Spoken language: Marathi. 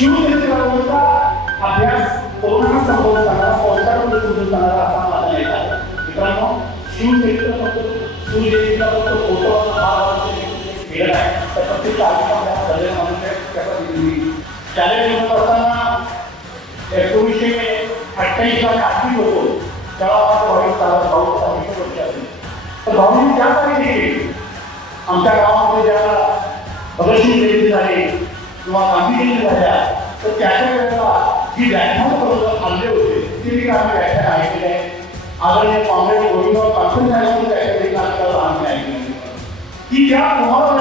शिवचरित्राचा अभ्यास तरुणांना संबोधताना संस्कारामध्ये समजून असा माझा एक आहे. मित्रांनो, शिवचरित्र फक्त शिवजयंतीचा फक्त फोटो खेळ आहे, तर प्रत्येक आयुष्यात दलित माणूस त्याचा दिली. शालेय जीवनात असताना 1928ला नाशिक होतो, तेव्हा भाऊ वर्ष असेल. तर भाऊनी त्या तारीख आमच्या गावामध्ये ज्या भगतसिंग जयंती झाली किंवा गांधी जयंती झाल्या, तर त्याच्या वेळेला जी व्याख्यान आणले होते ते मी आम्ही व्याख्यान ऐकले आहे. आदरणीय पांढरे गोविंदराव कांबळे साहेबांनी व्याख्यान आणले ऐकले की त्या तुम्हाला